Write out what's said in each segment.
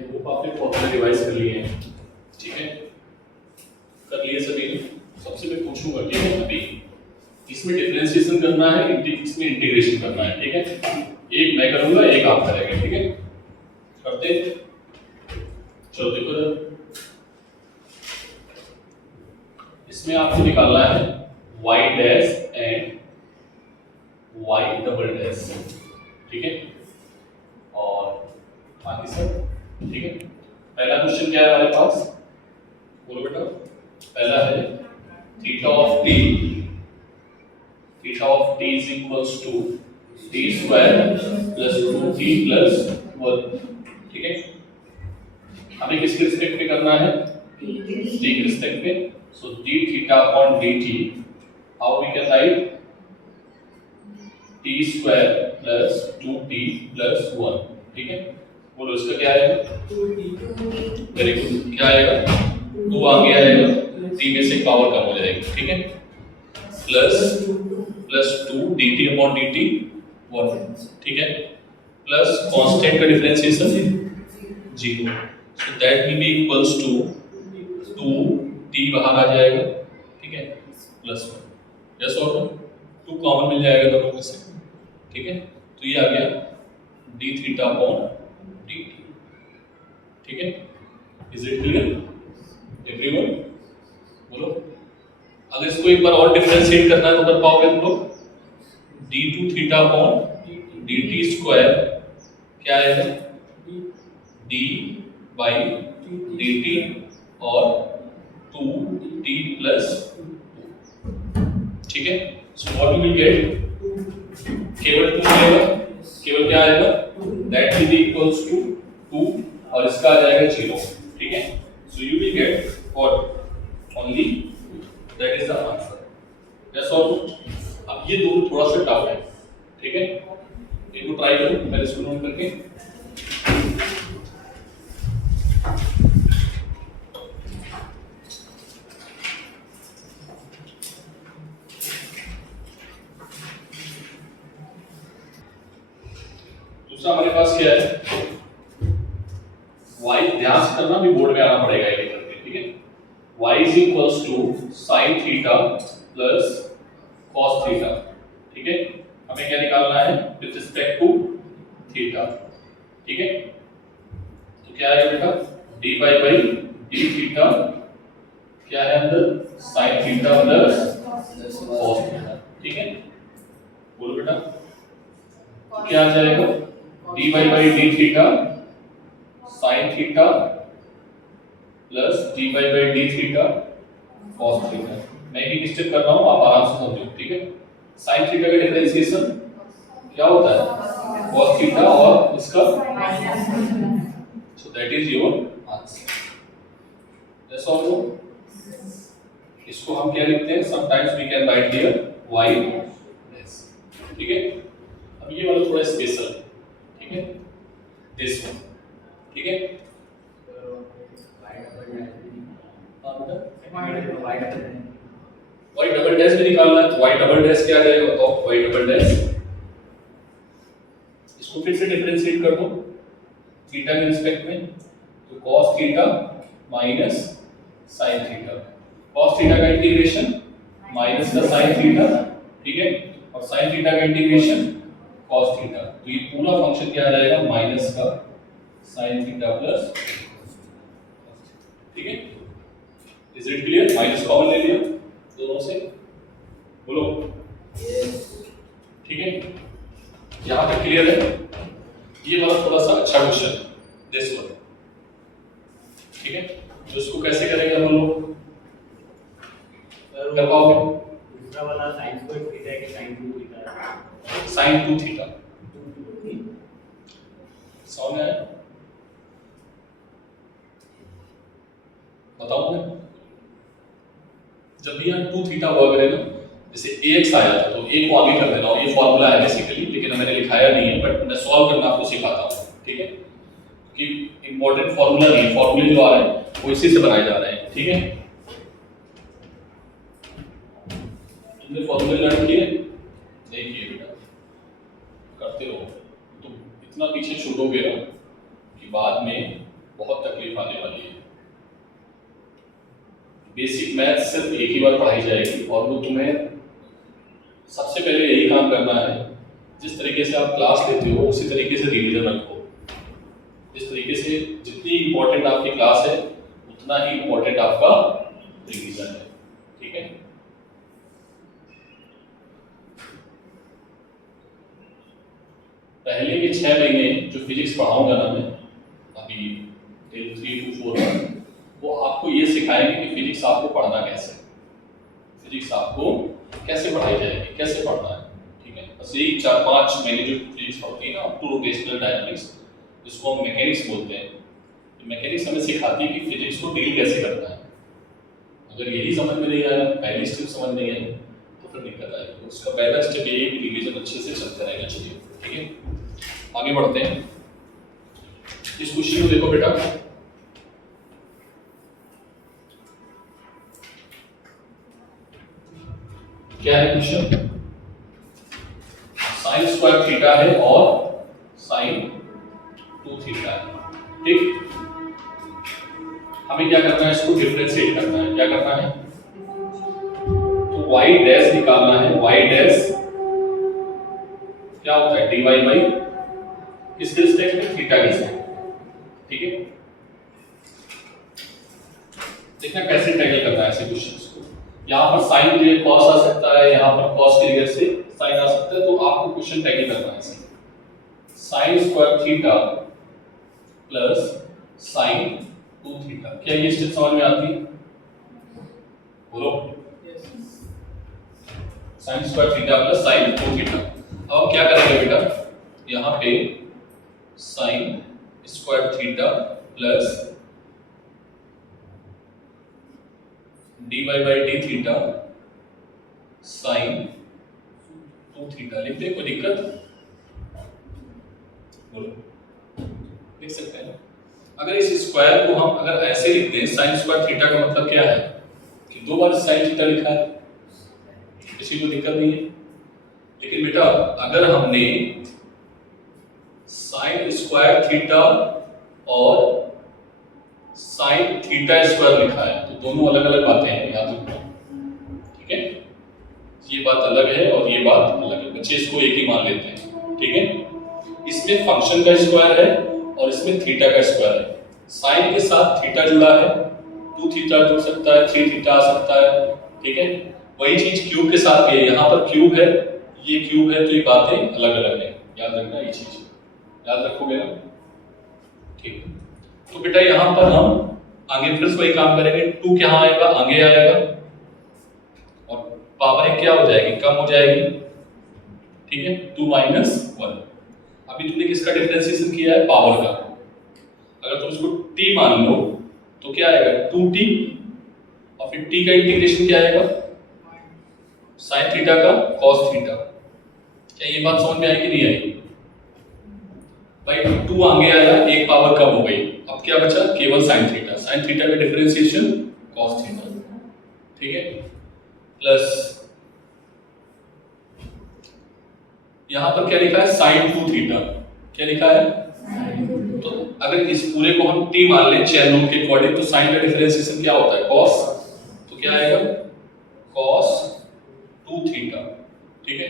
I hope आपने formula revise कर लिए हैं, ठीक है, कर लिए सभी। सबसे मैं पूछूंगा, ठीक है, अभी इसमें डिफरेंशिएशन करना है, इसमें इंटीग्रेशन करना है, ठीक है। एक मैं करूंगा, एक आप करेंगे, ठीक है। करते चलो देखो, इसमें आपको निकालना है y dash and y double dash, ठीक है, और बाकी सब ठीक है। पहला क्वेश्चन क्या है हमारे पास, बोलो बेटा। पहला है theta of t is equals to t square plus 2t plus 1, ठीक है। हमें किसके रिस्पेक्ट में करना है, t के रिस्पेक्ट में। So d theta upon dt, how we can write t square plus 2t plus 1, ठीक है। बोलो इसका क्या आएगा, वेरी गुड, क्या आएगा, 2 आगे आएगा, 3 में से पावर कम हो जाएगी, ठीक है। प्लस 2 dt अपॉन dt 1, ठीक है, प्लस कांस्टेंट का differentiation 0, so that will be equals to 2t बाहर आ जाएगा, ठीक है, प्लस 1, यस और नो, 2 कॉमन मिल जाएगा दोनों में से, ठीक है। तो ये आ गया d थीटा अपॉन dt, ठीक है। इज इट क्लियर एवरीवन, बोलो। अगर इसको एक बार और डिफरेंशिएट करना है तो कर पाओगे तुम लोग, d2 theta upon dt square क्या आएगा, d बाई dt और 2t प्लस 2, ठीक है। So what you will get, केवल 2 आएगा, केवल क्या आएगा, that will be equals to 2 और इसका आ जाएगा 0, ठीक है। So you will get what, only that is the answer, yes और नो। अब ये दोनों थोड़ा सा टफ है, ठीक है, इनको ट्राई करो पहले इसको नोट करके। दूसरा हमारे पास क्या है, y, ध्यान से करना, भी बोर्ड में आना पड़ेगा ये करके, ठीक है। y is equals to sin theta plus cos theta, ठीक है। हमें क्या निकालना है विद रिस्पेक्ट टू थीटा, ठीक है। तो क्या आएगा बेटा, dy बाई d थीटा क्या है अंदर, sin theta plus cos theta, ठीक है। बोलो बेटा, तो क्या आ जाएगा, dy by d theta sin theta plus dy by d theta cos theta. मैं भी स्टेप कर रहा हूं, आप आराम से समझो, ठीक है। sin थीटा का डिफरेंशिएशन क्या होता है, cos थीटा और इसका, so that is your answer, yes और नो। इसको हम क्या लिखते हैं, sometimes we can write here y dash, ठीक है। अब ये वाला थोड़ा स्पेशल है, ठीक है, दिस वन, ठीक है। y डबल डैश भी निकालना है, तो y डबल डैश क्या आ जाएगा बताओ, y डबल डैश, इसको फिर से डिफरेंशिएट कर दो थीटा के रिस्पेक्ट में, तो cos theta minus sin theta, cos theta का इंटीग्रेशन माइनस का sin थीटा, ठीक है, और sin थीटा का इंटीग्रेशन cos थीटा, तो ये पूरा फंक्शन क्या आ जाएगा, माइनस का sin थीटा प्लस, ठीक है। Is it clear, minus common ले लिया दोनों से, बोलो, ठीक है। यहां तक क्लियर है। ये वाला थोड़ा सा अच्छा क्वेश्चन है, दिस वन, ठीक है। तो इसको कैसे करेंगे हम लोग, कर पाओगे, दूसरा वाला sin स्क्वायर थीटा है कि sin 2 थीटा है, sin 2 थीटा, समझ में आया, बताओ मैं। जब भी यहाँ 2 थीटा हुआ करे ना, जैसे ax आया था तो a को आगे कर देना, ये फॉर्मूला है बेसिकली, लेकिन मैंने लिखाया नहीं है, बट मैं सॉल्व करना आपको सिखाता हूँ, ठीक है। कि इंपॉर्टेंट फॉर्मूला नहीं, फॉर्मूले जो आ रहे हैं वो इसी से बनाए जा रहे हैं, ठीक है। तुमने फॉर्मूले लर्न किए नहीं किए बेटा, करते रहो, तुम इतना पीछे छूटोगे ना कि बाद में बहुत तकलीफ आने वाली है। बेसिक मैथ सिर्फ एक ही बार पढ़ाई जाएगी और वो तुम्हें सबसे पहले यही काम करना है, जिस तरीके से आप क्लास लेते हो उसी तरीके से रिवीजन रखो। इस तरीके से जितनी इंपॉर्टेंट आपकी क्लास है उतना ही इंपॉर्टेंट आपका रिवीजन है, ठीक है। पहले के 6 महीने जो फिजिक्स पढ़ाऊंगा ना मैं अभी टिल 3 to 4 में, वो आपको ये सिखाएंगे कि फिजिक्स आपको पढ़ना कैसे, फिजिक्स आपको कैसे पढ़ाई जाएगी, कैसे पढ़ना है, ठीक है। बस यही 4-5 महीने जो फिजिक्स पढ़ती है ना, अप टू रोटेशनल डायनामिक्स, जिसको हम मैकेनिक्स बोलते हैं, तो मैकेनिक्स हमें सिखाती है कि फिजिक्स को डील कैसे करना है। अगर यही समझ में नहीं आया, पहली स्टेप समझ नहीं आई, तो फिर दिक्कत आएगी। उसका पहला स्टेप ये है कि रिवीजन अच्छे से चलता रहना चाहिए, ठीक है। आगे बढ़ते हैं। इस क्वेश्चन को देखो बेटा, क्या है क्वेश्चन? साइन स्क्वायर थीटा है और साइन 2 थीटा है, ठीक। हमें क्या करना है, इसको डिफरेंशिएट करना है। क्या करना है? तो y डैश निकालना है। y डैश क्या होता है? dy बाई किसके रिस्पेक्ट में? थीटा के रिस्पेक्ट, ठीक है। देखना कैसे टैकल करना है ऐसे क्वेश्चंस को। यहाँ पर साइन के लिए कॉस आ सकता है, यहाँ पर कॉस की जगह से साइन आ सकता है, तो आपको क्वेश्चन टैकल करना है। Sine square theta plus sign 2 theta, क्या ये स्टेप समझ में आती है? बोलो। Sine square theta plus sign 2 theta. अब हम क्या करेंगे बेटा, यहाँ पे sine square theta plus dy by D theta sine 2 theta लिखते हैं, कोई दिक्कत? बोलो, लिख सकते हैं। अगर इस स्क्वायर को हम अगर ऐसे लिख दें, साइन स्क्वायर थीटा का मतलब क्या है कि 2 बार साइन थीटा लिखा है, किसी को दिक्कत नहीं है। लेकिन बेटा अगर हमने साइन स्क्वायर थीटा और साइन थीटा स्क्वायर लिखा है, तो दोनों अलग अलग बातें हैं, याद रखना, ठीक है। ये बात अलग है और ये बात अलग है, बच्चे इसको एक ही मान लेते हैं, ठीक है। इसमें फंक्शन का स्क्वायर है और इसमें थीटा का स्क्वायर है। साइन के साथ थीटा जुड़ा है, 2 थीटा जुड़ सकता है, 3 थीटा आ सकता है, ठीक है। वही चीज क्यूब के साथ भी है, यहाँ पर क्यूब है, ये क्यूब है, तो ये बातें अलग अलग है, याद रखना, ये चीज याद रखोगे ना, ठीक। तो बेटा यहाँ पर हम आगे फिर से वही काम करेंगे। 2 क्या आएगा? आगे आएगा और पावर क्या हो जाएगी? कम हो जाएगी, ठीक है। 2 माइनस 1। अभी तुमने किसका डिफरेंशिएशन किया है? पावर का। अगर तुम इसको t मान लो तो क्या आएगा? 2t और फिर t का इंटीग्रेशन क्या आएगा? साइन थीटा का cos थीटा। क्या ये बात समझ में आई कि नहीं आई? भाई 2 आगे आया, एक पावर कम हो गई, अब क्या बचा? केवल साइन थीटा। साइन थीटा का डिफरेंशिएशन cos थीटा, ठीक है। प्लस यहां पर क्या लिखा है? Sine 2 theta. क्या लिखा है? तो अगर इस पूरे को हम t मान लें चेन रूल के अकॉर्डिंग, तो साइन का डिफरेंशिएशन क्या होता है? cos। तो क्या आएगा? cos 2 थीटा, ठीक है।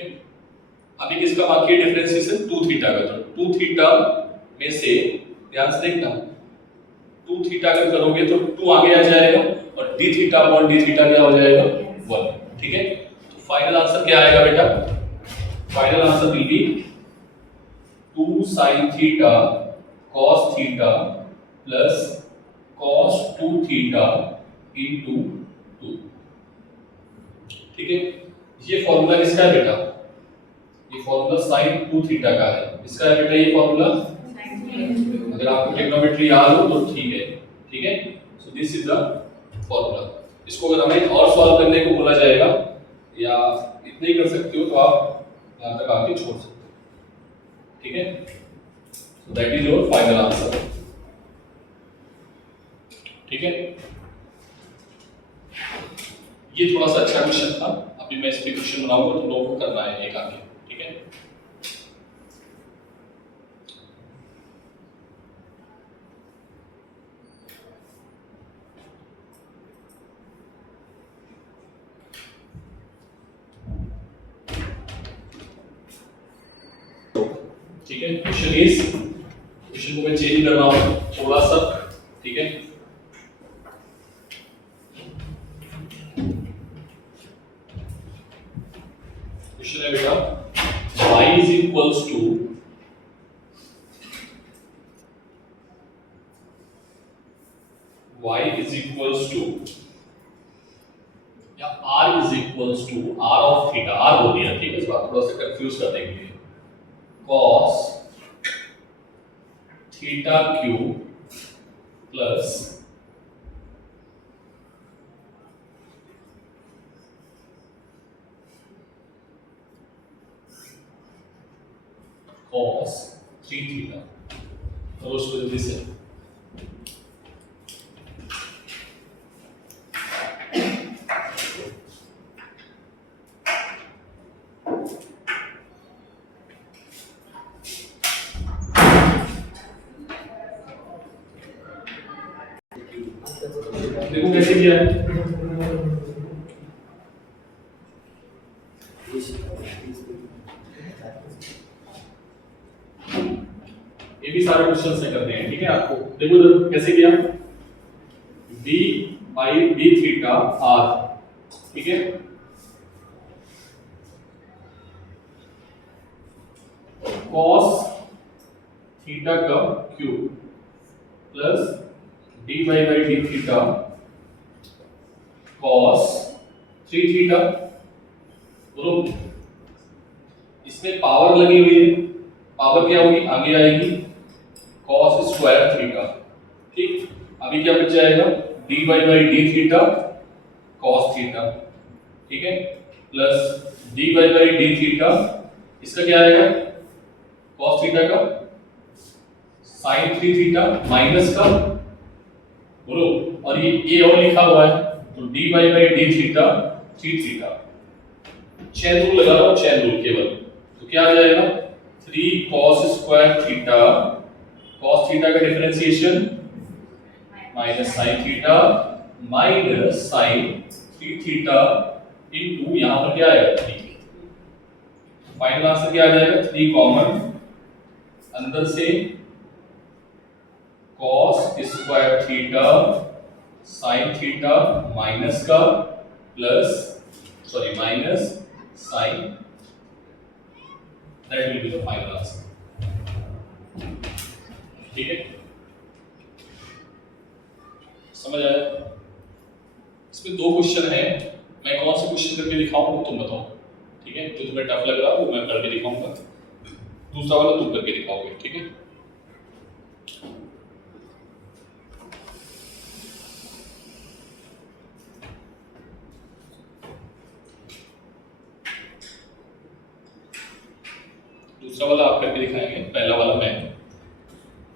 अभी किसका बाकी है डिफरेंशिएशन? 2 थीटा का। तो 2 थीटा में से ध्यान से देखना, 2 थीटा अगर करोगे तो 2 आगे आ जाएगा और d theta upon d theta क्या हो जाएगा? 1, ठीक है। तो फाइनल आंसर क्या आएगा बेटा? Final answer will be 2 sin theta cos theta plus cos 2 theta into 2, ठीक है। ये फॉर्मूला किसका है बेटा? ये फॉर्मूला sin 2 थीटा का है। इसका है बेटा ये फॉर्मूला। अगर आपको ट्रिग्नोमेट्री याद हो तो ठीक है, ठीक है। So this is the formula. इसको अगर हमें और सॉल्व करने को बोला जाएगा या इतने ही कर सकते हो तो आप यहां तक आके छोड़ सकते हो, ठीक है। सो that is your final answer, ठीक है। ये थोड़ा सा अच्छा क्वेश्चन था। अभी मैं इस पे क्वेश्चन बनाऊंगा तो लोगों को करना है एक आगे, ठीक है। ठीक है। क्वेश्चन को मैं चेंज कर रहा हूं थोड़ा सा, ठीक है। क्वेश्चन है बेटा y इज इक्वल्स टू या r is equals to r of theta, r बोल दिया, ठीक है। इस बात थोड़ा सा कंफ्यूज कर देंगे, cos theta Q plus cos 3 theta. और उसको जल्दी से देखो कैसे किया है। ये भी सारे क्वेश्चन से करते हैं, ठीक है। आपको देखो इधर कैसे किया, d by d theta r, ठीक है। cos थीटा का cube plus d by d theta cos 3 theta. बोलो, इसमें पावर लगी हुई है, पावर क्या होगी, आगे आएगी cos स्क्वायर थीटा, ठीक। अभी क्या बच जाएगा, d by d theta cos theta, ठीक है, plus d by d theta, इसका क्या आएगा, cos थीटा का sin 3 थीटा माइनस का, बोलो, और ये a और लिखा हुआ है, तो d by d theta 3 theta. Chain rule लगा लो, चेन रूल केवल, तो क्या आ जाएगा 3 cos square theta, cos theta का differentiation minus sin theta minus sin 3 theta into यहां पर क्या आएगा 3। फाइनल आंसर क्या आ जाएगा, 3 कॉमन, अंदर से cos square theta sin theta minus का plus minus sin, that will be the final answer, ठीक है। समझ आया। इसमें 2 क्वेश्चन है, मैं कौन से क्वेश्चन करके दिखाऊं वो तुम बताओ, ठीक है। जो तुम्हें टफ लग रहा है वो मैं करके दिखाऊंगा, दूसरा वाला तुम करके दिखाओगे, ठीक है। दूसरा वाला आप करके दिखाएंगे, पहला वाला मैं,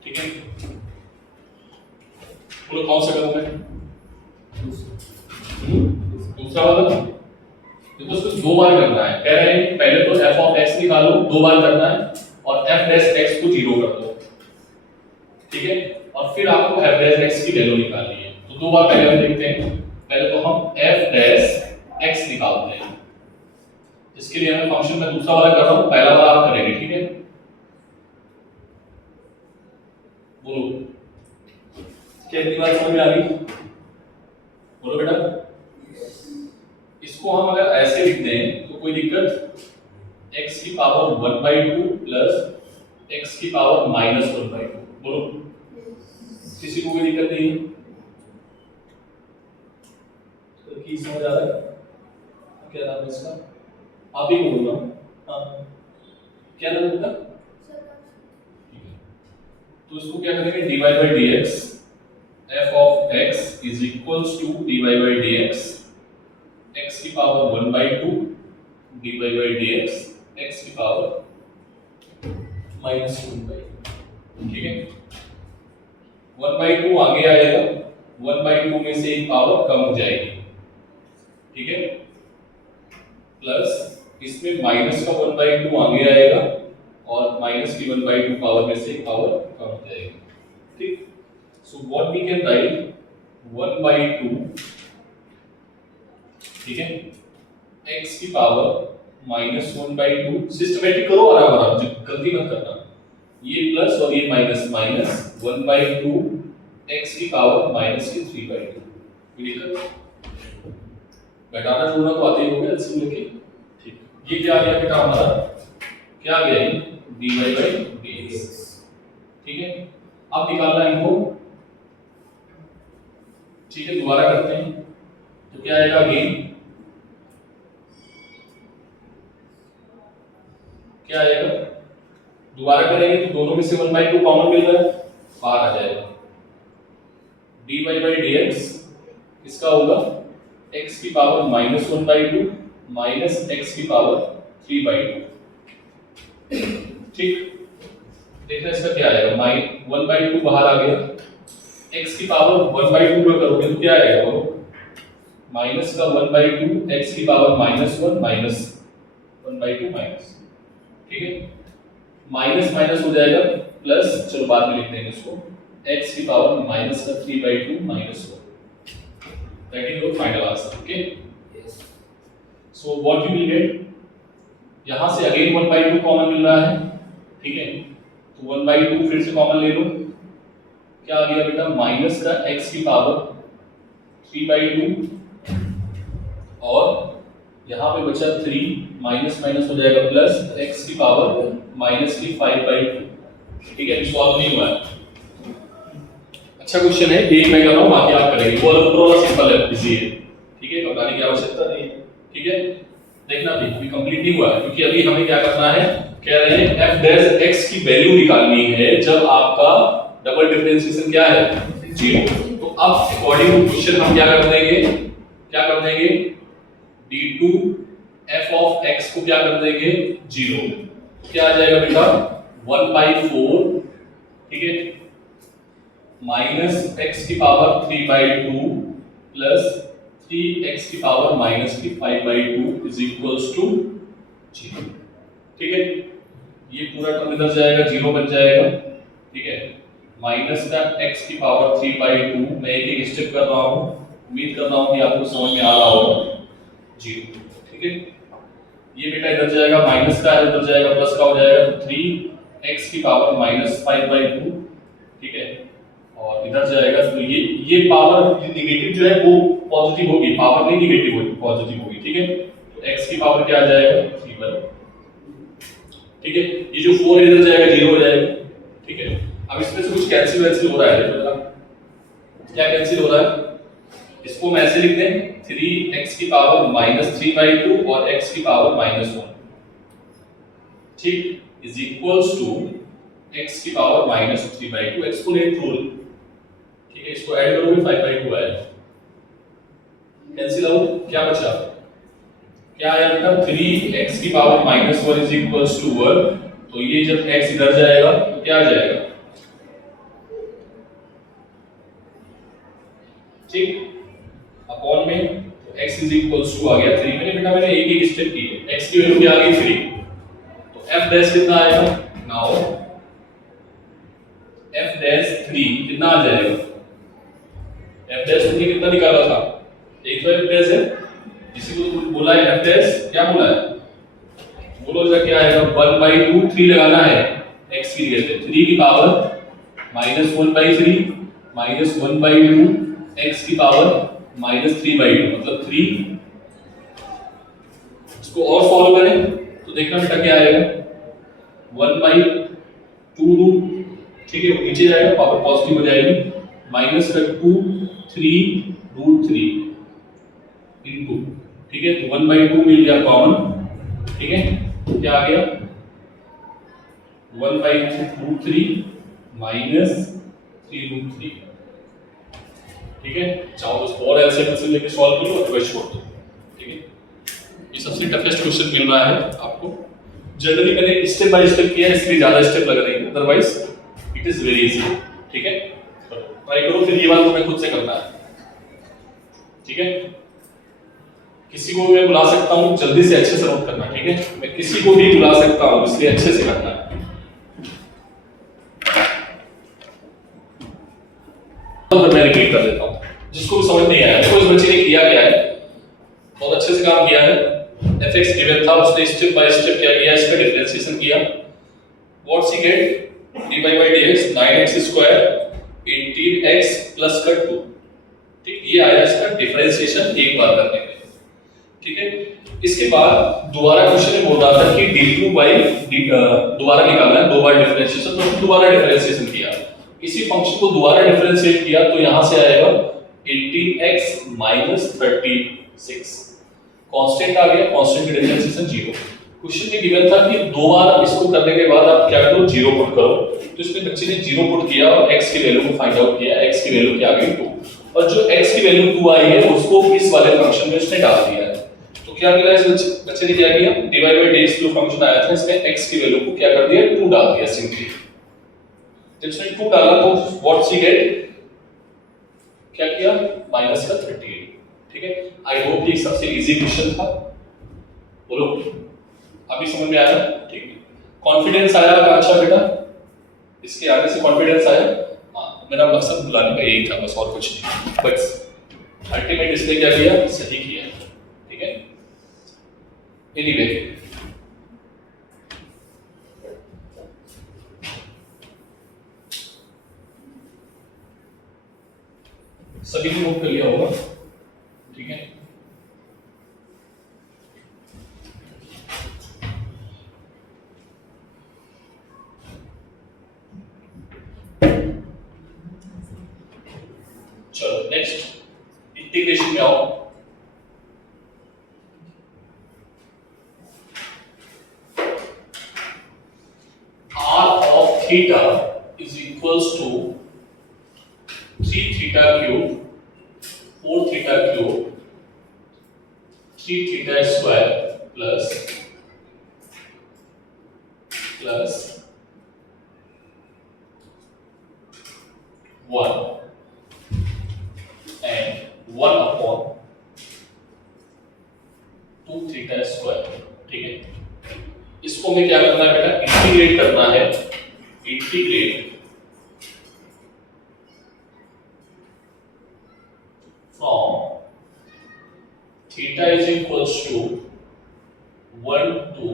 ठीक है। बोलो कौन सा करूं मैं, दूसरा वाला। तो इसको 2 बार करना है, कह रहे हैं कि पहले तो f ऑफ x निकालो, 2 बार करना है, और f डैश x को 0 कर दो, ठीक है। और फिर आपको f डैश x की वैल्यू निकालनी है, तो 2 बार पहले हम देखते हैं। पहले तो हम f डैश x निकालते हैं, इसके लिए मैं फंक्शन में दूसरा वाला कर रहा हूं, पहला वाला आप करेंगे, ठीक है। बोलो क्या इतनी बात समझ में आ गई, बोलो बेटा। इसको हम अगर ऐसे लिखते हैं तो कोई दिक्कत, x की पावर 1/2 प्लस x की पावर -1/2, बोलो किसी को कोई दिक्कत नहीं है, तो की समझ आ रहा है, क्या नाम है इसका, आप ही बोलूंगा, हाँ क्या नाम होता, तो इसको क्या करेंगे, dy by dx f of x is equals to dy by dx x की power 1/2 dy by dx x की पावर -1/2, ठीक है। 1/2 आगे आएगा, 1/2 में से एक पावर कम हो जाएगी, ठीक है, प्लस इसमें माइनस का 1/2 आगे आएगा, और माइनस की 1/2 पावर में से एक पावर कम हो जाएगी, ठीक। So what we can write 1/2, ठीक है, x की पावर -1/2, सिस्टमैटिक करो, आराम आराम से, गलती मत करना, ये प्लस और ये माइनस, माइनस 1/2 x की पावर माइनस के 3/2। दिक्कत घटाना जोड़ना तो आते ही होगा एलसीएम लेके। ठीक, ये क्या आ गया बेटा हमारा, क्या आ गया ये dy/dx। ठीक है, अब निकालना है इनको। ठीक है, दोबारा करते हैं तो क्या आएगा अगेन, क्या आएगा, दोबारा करेंगे तो दोनों में से 1/2 कॉमन मिल रहा है, बाहर आ जाएगा। dy/dx इसका होगा x की पावर -1/2 माइनस x की पावर 3/2। ठीक, देखना इसका क्या आएगा, 1/2 बाहर आ गया, x की पावर 1/2 का करोगे तो क्या आएगा, माइनस का 1/2 x की पावर -1 माइनस 1/2 माइनस। ठीक है, माइनस माइनस हो जाएगा प्लस, चलो बाद में लिख देंगे इसको, x की पावर माइनस का 3/2 minus 1। That is your final answer. Okay, so what you will gate, यहां से अगेन 1/2 कॉमन मिल रहा है। ठीक है, तो 1/2 फिर से कॉमन ले लो, क्या आ गया बेटा, माइनस का x की पावर 3/2 और यहाँ पे बचा 3, माइनस माइनस हो जाएगा प्लस, x की पावर माइनस की 5/2। ठीक है, सॉल्व नहीं हुआ है। अच्छा क्वेश्चन है, एक मैं कर रहा हूँ बाकी आप करेंगे, वो थोड़ा सिंपल है, इजी है। ठीक है, घबराने की आवश्यकता नहीं है। ठीक है, देखना भी अभी कंप्लीट नहीं हुआ है, क्योंकि अभी हमें क्या करना है, कह रहे हैं f डैश x की वैल्यू निकालनी है जब आपका डबल डिफरेंशिएशन क्या है, 0। तो अब अकॉर्डिंग टू क्वेश्चन हम क्या कर देंगे, d2 f of x को क्या कर देंगे 0, क्या आ जाएगा बेटा 1/4। ठीक है, माइनस x की पावर 3/2 प्लस 3x की पावर माइनस की 5/2 इज इक्वल्स टू 0। ठीक है, ये पूरा टर्म इधर जाएगा, 0 बन जाएगा। ठीक है, माइनस का x की पावर 3/2, मैं एक एक स्टेप कर रहा हूँ, उम्मीद कर रहा हूँ कि आपको समझ में आ रहा होगा, 0। ठीक है, ये बेटा इधर जाएगा, माइनस का इधर जाएगा, प्लस का हो जाएगा, तो 3x की पावर माइनस 5/2। ठीक है, और इधर जाएगा तो ये पावर नेगेटिव जो है वो पॉजिटिव होगी, पावर नहीं नेगेटिव होगी, पॉजिटिव होगी। ठीक है, तो x की पावर क्या आ जाएगा 3/2। ठीक है, ये जो 4 इधर जाएगा 0 हो जाएगा। ठीक है, अब इसमें से कुछ कैंसिल हो रहा है, देखो क्या कैंसिल हो रहा है, इसको हम ऐसे लिख दें, 3x की पावर माइनस 3/2 और x की पावर -1। ठीक, इज इक्वल्स टू x की पावर -3/2 एक्सपोनेंट रूल। ठीक है, इसको ऐड करोगे 5/2 आएगा, कैंसिल आउट, क्या बचा, क्या आया बेटा 3x की पावर -1 इज इक्वल्स टू 1। तो ये जब x इधर जाएगा तो क्या आ जाएगा, ठीक, अपॉन में तो x इज इक्वल्स टू आ गया 3। मैंने एक एक स्टेप की है, x की वैल्यू क्या आ गई 3, तो f डैश कितना आएगा, नाउ f डैश 3 कितना आ जाएगा, f डैश तुमने कितना निकाला था, एक तो f डैश है, इसी को बोला है f डैश, क्या बोला है, बोलो जरा क्या आएगा, 1/2 3 लगाना है x की जगह पे, 3 की पावर -1/3 -1/2 x की पावर -3/2 मतलब 3। इसको और सॉल्व करें तो देखना बेटा क्या आएगा 1/2 रूट। ठीक है, नीचे जाएगा, पावर पॉजिटिव हो जाएगी, माइनस का 2 3√3 इनटू। ठीक है, तो 1/2 मिल गया कॉमन। ठीक है, तो क्या आ गया 1/√3 माइनस 3√3। ठीक है, चाहो तो और एलसीएम से लेके सॉल्व करो, अदरवाइज छोड़ दो। ठीक है, ये सबसे टफेस्ट क्वेश्चन मिल रहा है आपको, जनरली मैंने स्टेप बाय स्टेप किया है इसलिए ज्यादा स्टेप लग रही है, otherwise it is very easy. ठीक है, ट्राई करो, फिर ये बात तुम्हें खुद से करना है। ठीक है, किसी को मैं बुला सकता हूँ, जल्दी से अच्छे से नोट करना। ठीक है, मैं किसी को भी बुला सकता हूँ, इसलिए अच्छे से करना है। तो मैं रिपीट कर देता हूँ, जिसको भी समझ नहीं आया, देखो इस बच्चे ने किया क्या है, बहुत अच्छे से काम किया है। fx गिवन था, उसने स्टेप बाय स्टेप क्या किया, इसका डिफरेंशिएशन किया। What's he get dy by dx 9x square 18x plus का 2। ठीक, ये आया इसका डिफरेंशिएशन एक बार करने में। ठीक है, इसके बाद दोबारा क्वेश्चन में बोल रहा था कि dy बाई दोबारा निकालना है, दो बार डिफरेंशिएशन, तो दोबारा डिफरेंशिएशन किया, इसी फंक्शन को दोबारा डिफरेंशिएट किया तो यहां से आएगा 18x माइनस 36। कांस्टेंट आ गया, कांस्टेंट की डिफरेंशिएशन 0। क्वेश्चन में गिवन था कि दो बार इसको करने के बाद आप क्या करो, 0 पुट करो, तो इसमें बच्चे ने 0 पुट किया और x की वैल्यू को फाइंड आउट किया। x की वैल्यू क्या आ गई 2, और जो x की वैल्यू 2 आई है उसको इस वाले फंक्शन में उसने डाल दिया है। तो क्या मिला इस बच्चे ने, क्या किया, dy by dx जो फंक्शन आया था इसमें x की वैल्यू को क्या कर दिया, 2 डाल दिया सिंपली। जब इसने 2 डाला तो व्हाट शी गेट, क्या किया, माइनस का 38। ठीक है, आई होप ये सबसे इजी क्वेश्चन था। बोलो अभी समझ में आया? ठीक है, कॉन्फिडेंस आया अच्छा बेटा, इसके आगे से कॉन्फिडेंस आया। हाँ, मेरा मकसद बुलाने का यही था बस, और कुछ नहीं, बट अल्टीमेट इसने क्या किया, सही किया। ठीक है, एनीवे सभी ने नोट कर लिया होगा। ठीक है, चलो नेक्स्ट इंटीग्रेशन में आओ। r of theta is equals to 3 theta cube 4 theta cube 3 theta square plus 1 and 1 upon 2 theta square। ठीक है, इसको हमें क्या करना है बेटा, इंटीग्रेट करना है। Integrate from theta is equals to 1 to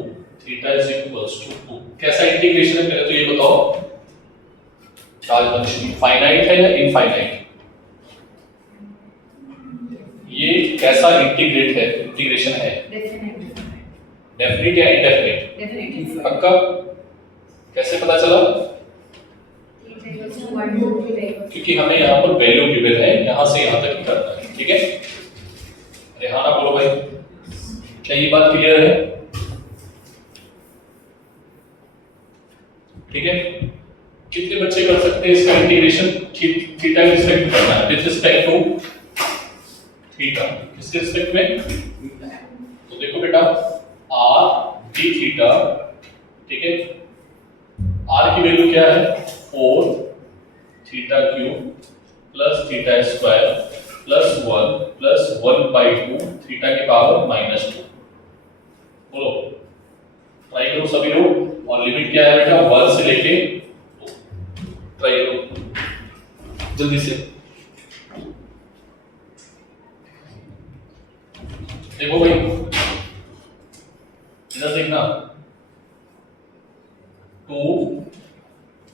theta is equals to 2। कैसा इंटीग्रेशन है पहले तो ये बताओ, चार्ज फंक्शन फाइनाइट है या इनफाइनाइट? ये कैसा इंटीग्रेट है, इंटीग्रेशन है? डेफिनेट या इनडेफिनेट? डेफिनेट। पक्का? कैसे पता चला? क्योंकि हमें यहाँ पर वैल्यू गिवन है, यहाँ से यहाँ तक ही करना है। ठीक है, रेहाना बोलो भाई, क्या ये बात क्लियर है? ठीक है, कितने बच्चे कर सकते हैं इसका इंटीग्रेशन? थीटा के रिस्पेक्ट में करना है, विद रिस्पेक्ट टू थीटा। किसके रिस्पेक्ट में? तो देखो बेटा, r d थीटा, ठीक है, r की वैल्यू क्या है, 4 theta cube plus theta square plus 1 plus 1/2 theta की पावर -2। बोलो, ट्राई करो सभी लोग। और लिमिट क्या है बेटा, 1 से लेके 2। ट्राई करो जल्दी से। देखो भाई, इधर देखना, 2,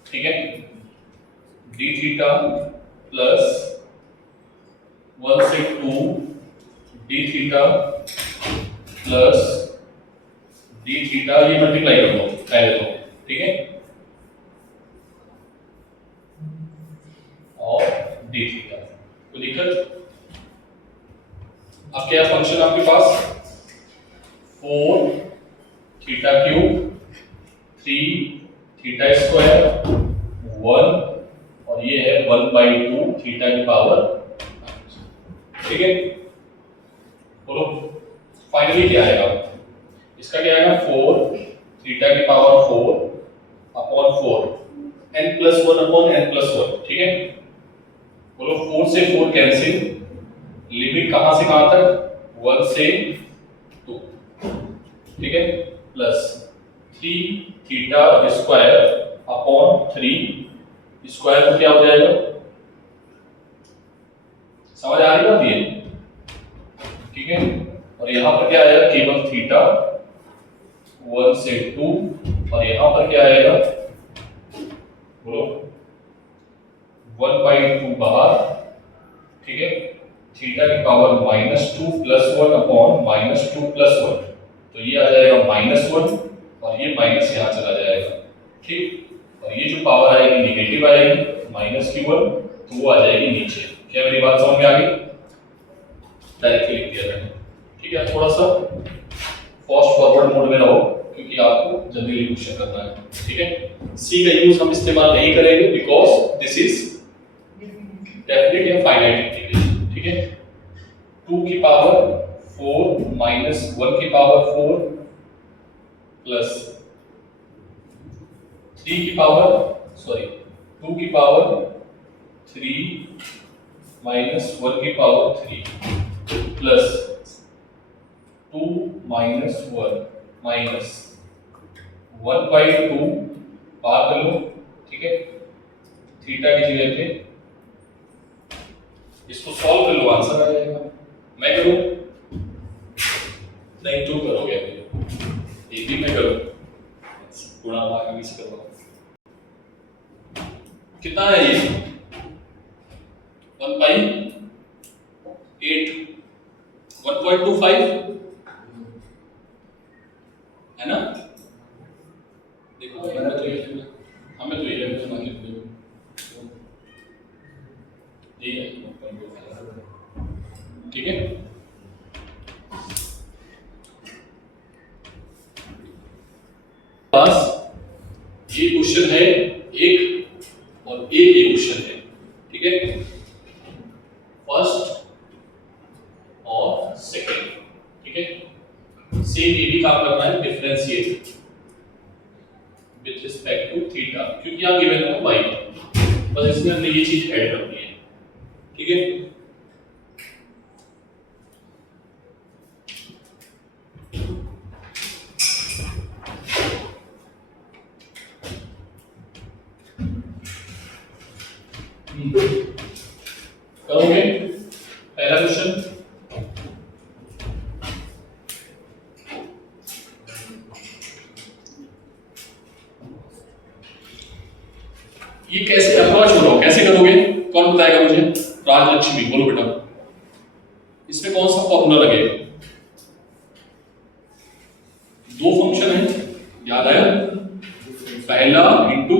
ठीक है, d थीटा प्लस 1 से 2 d theta plus d theta, ये मल्टीप्लाई कर दो पहले तो, ठीक है, और d थीटा को दिक्कत। अब क्या फंक्शन आपके पास, 4 थीटा क्यूब 3 थीटा स्क्वायर 1 और ये है 1/2 थीटा की पावर। ठीक है, बोलो फाइनली क्या आएगा इसका, क्या आएगा, 4 थीटा की power 4 upon 4 n+1 upon n+1। ठीक है, बोलो 4 से 4 कैंसिल, लिमिट कहां से कहां तक, 1 से 2। ठीक है, plus 3 theta square upon 3 square तो क्या हो जाएगा, समझ आ रही बात ये? ठीक है, और यहां पर क्या आएगा, केवल थीटा 1 से 2, और यहां पर क्या आएगा, बोलो 1/2 बाहर, ठीक है, थीटा की पावर -2 + 1 अपॉन -2 + 1, तो ये आ जाएगा -1 और ये माइनस यहाँ चला जाएगा, ठीक, और ये जो पावर आएगी नेगेटिव आएगी -q1, तो वो आ जाएगी नीचे। क्या मेरी बात समझ में आ गई? डायरेक्टली लिख दिया मैंने, ठीक है। थोड़ा सा फास्ट फॉरवर्ड मोड में रहो क्योंकि आपको जल्दी क्वेश्चन करना है, ठीक है। सी का यूज हम इस्तेमाल नहीं करेंगे बिकॉज दिस इज डेफिनेट या फाइनाइट इंटीग्रेशन, ठीक है। 2 की पावर 4 माइनस 1 की पावर 4 प्लस 3 की पावर 2 की पावर 3 माइनस 1 की पावर 3 प्लस 2 माइनस 1 माइनस 1/2 बाहर कर लो, ठीक है, थीटा की जगह पे इसको सॉल्व कर लो, आंसर आ जाएगा। मैं करूं? नहीं, तू करोगे अभी, एक ही मैं करूं, गुणा भाग अभी से करो। कितना है ये? 1/8 1.25 है ना? देखो हमें तो ये बना के दो, ये है 1.25, ठीक है। पास ये क्वेश्चन है एक और एक ये क्वेश्चन है, ठीक है, फर्स्ट और सेकंड, ठीक है। सेम ये भी काम करना है, differentiate with respect to theta, क्योंकि यहां गिवन है y, बस इसमें हमने ये चीज ऐड करनी है, ठीक है। करोगे पहला क्वेश्चन, ये कैसे अप्रोच हो रहा हो, कैसे करोगे? कौन बताएगा मुझे? राजलक्ष्मी, बोलो बेटा, इसमें कौन सा फॉर्मूला लगेगा? दो फंक्शन है, याद आया? पहला इंटू,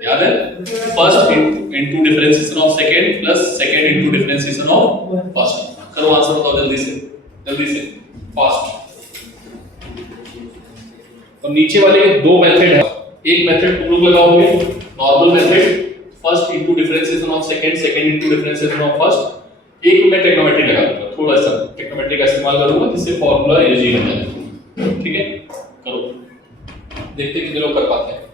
याद है, first into differentiation of second plus second into differentiation of first. करो आंसर बताओ जल्दी से फास्ट। और नीचे वाले दो मेथड है, एक मेथड तुम लोग लगाओगे normal method, first into differentiation of second, second into differentiation of first. एक मैं टेक्नोमेट्री लगा दूंगा, थोड़ा सा टेक्नोमेट्री का इस्तेमाल करूंगा जिससे फॉर्मूला इजी हो जाए, ठीक है। करो, देखते कितने लोग कर पाते हैं।